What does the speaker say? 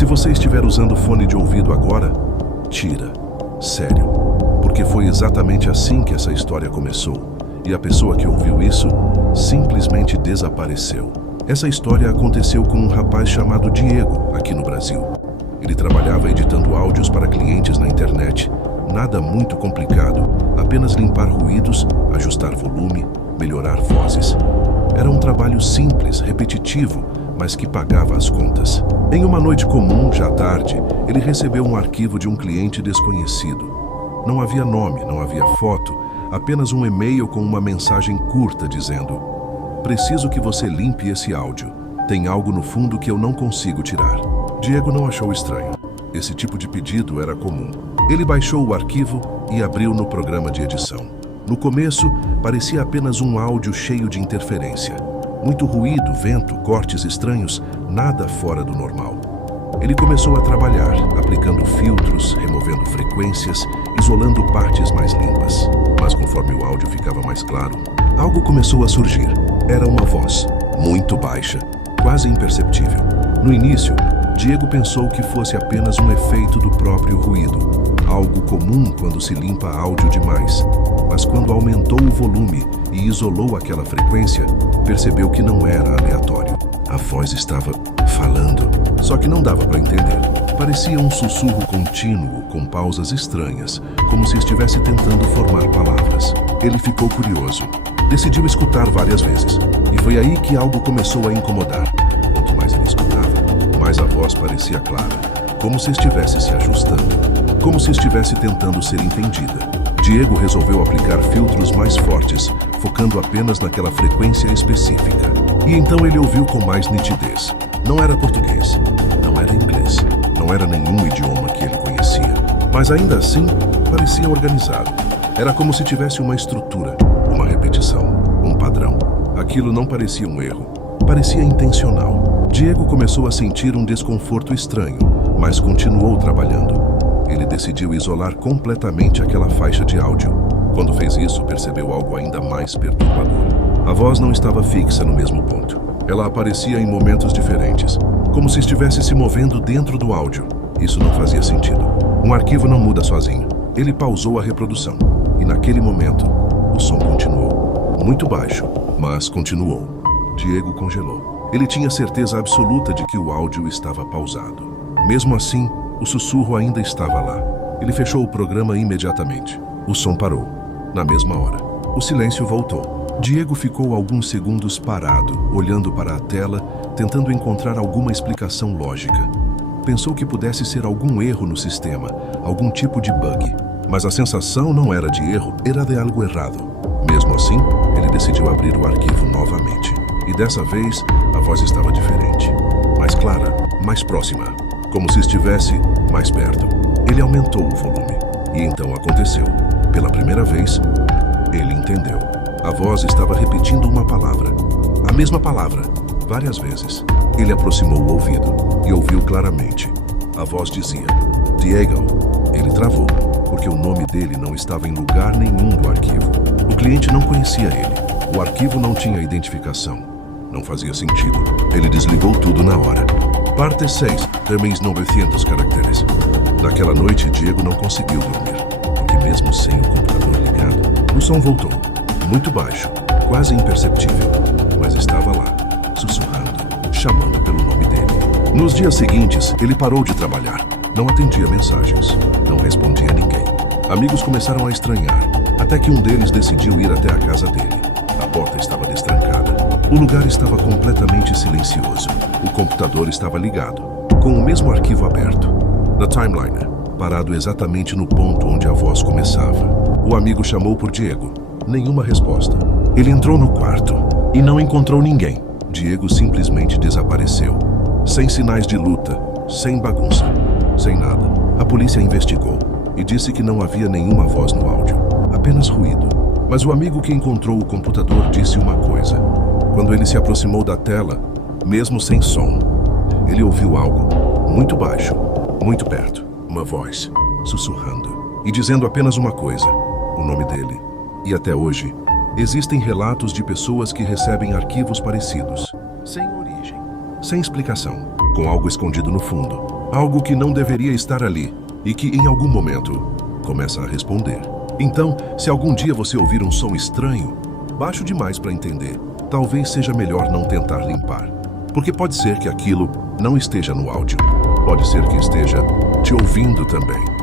Se você estiver usando fone de ouvido agora, tira. Sério. Porque foi exatamente assim que essa história começou. E a pessoa que ouviu isso simplesmente desapareceu. Essa história aconteceu com um rapaz chamado Diego, aqui no Brasil. Ele trabalhava editando áudios para clientes na internet. Nada muito complicado, apenas limpar ruídos, ajustar volume, melhorar vozes. Era um trabalho simples, repetitivo, mas que pagava as contas. Em uma noite comum, já tarde, ele recebeu um arquivo de um cliente desconhecido. Não havia nome, não havia foto, apenas um e-mail com uma mensagem curta dizendo: "Preciso que você limpe esse áudio. Tem algo no fundo que eu não consigo tirar." Diego não achou estranho. Esse tipo de pedido era comum. Ele baixou o arquivo e abriu no programa de edição. No começo, parecia apenas um áudio cheio de interferência. Muito ruído, vento, cortes estranhos, nada fora do normal. Ele começou a trabalhar, aplicando filtros, removendo frequências, isolando partes mais limpas. Mas conforme o áudio ficava mais claro, algo começou a surgir. Era uma voz, muito baixa, quase imperceptível. No início, Diego pensou que fosse apenas um efeito do próprio ruído, algo comum quando se limpa áudio demais. Mas quando aumentou o volume e isolou aquela frequência, percebeu que não era aleatório. A voz estava falando, só que não dava para entender. Parecia um sussurro contínuo, com pausas estranhas, como se estivesse tentando formar palavras. Ele ficou curioso. Decidiu escutar várias vezes. E foi aí que algo começou a incomodar. Quanto mais ele escutava, mais a voz parecia clara, como se estivesse se ajustando, como se estivesse tentando ser entendida. Diego resolveu aplicar filtros mais fortes, focando apenas naquela frequência específica. E então ele ouviu com mais nitidez. Não era português, não era inglês, não era nenhum idioma que ele conhecia. Mas ainda assim, parecia organizado. Era como se tivesse uma estrutura, uma repetição, um padrão. Aquilo não parecia um erro, parecia intencional. Diego começou a sentir um desconforto estranho, mas continuou trabalhando. Ele decidiu isolar completamente aquela faixa de áudio. Quando fez isso, percebeu algo ainda mais perturbador. A voz não estava fixa no mesmo ponto. Ela aparecia em momentos diferentes, como se estivesse se movendo dentro do áudio. Isso não fazia sentido. Um arquivo não muda sozinho. Ele pausou a reprodução, e naquele momento, o som continuou. Muito baixo, mas continuou. Diego congelou. Ele tinha certeza absoluta de que o áudio estava pausado. Mesmo assim, o sussurro ainda estava lá. Ele fechou o programa imediatamente. O som parou. Na mesma hora, o silêncio voltou. Diego ficou alguns segundos parado, olhando para a tela, tentando encontrar alguma explicação lógica. Pensou que pudesse ser algum erro no sistema, algum tipo de bug. Mas a sensação não era de erro, era de algo errado. Mesmo assim, ele decidiu abrir o arquivo novamente. E dessa vez, a voz estava diferente. Mais clara, mais próxima. Como se estivesse mais perto. Ele aumentou o volume. E então aconteceu. Pela primeira vez, ele entendeu. A voz estava repetindo uma palavra. A mesma palavra, várias vezes. Ele aproximou o ouvido e ouviu claramente. A voz dizia: "Diego." Ele travou, porque o nome dele não estava em lugar nenhum do arquivo. O cliente não conhecia ele. O arquivo não tinha identificação. Não fazia sentido. Ele desligou tudo na hora. Parte 6, tem 900 caracteres. Naquela noite, Diego não conseguiu dormir, porque mesmo sem o computador ligado, o som voltou. Muito baixo, quase imperceptível, mas estava lá, sussurrando, chamando pelo nome dele. Nos dias seguintes, ele parou de trabalhar. Não atendia mensagens, não respondia a ninguém. Amigos começaram a estranhar, até que um deles decidiu ir até a casa dele. A porta estava destrancada. O lugar estava completamente silencioso. O computador estava ligado, com o mesmo arquivo aberto. The Timeliner, parado exatamente no ponto onde a voz começava. O amigo chamou por Diego. Nenhuma resposta. Ele entrou no quarto e não encontrou ninguém. Diego simplesmente desapareceu. Sem sinais de luta, sem bagunça, sem nada. A polícia investigou e disse que não havia nenhuma voz no áudio, apenas ruído. Mas o amigo que encontrou o computador disse uma coisa. Quando ele se aproximou da tela, mesmo sem som, ele ouviu algo muito baixo, muito perto. Uma voz sussurrando e dizendo apenas uma coisa: o nome dele. E até hoje, existem relatos de pessoas que recebem arquivos parecidos, sem origem, sem explicação, com algo escondido no fundo. algo que não deveria estar ali e que em algum momento começa a responder. Então, se algum dia você ouvir um som estranho, baixo demais para entender, talvez seja melhor não tentar limpar. Porque pode ser que aquilo não esteja no áudio. Pode ser que esteja te ouvindo também.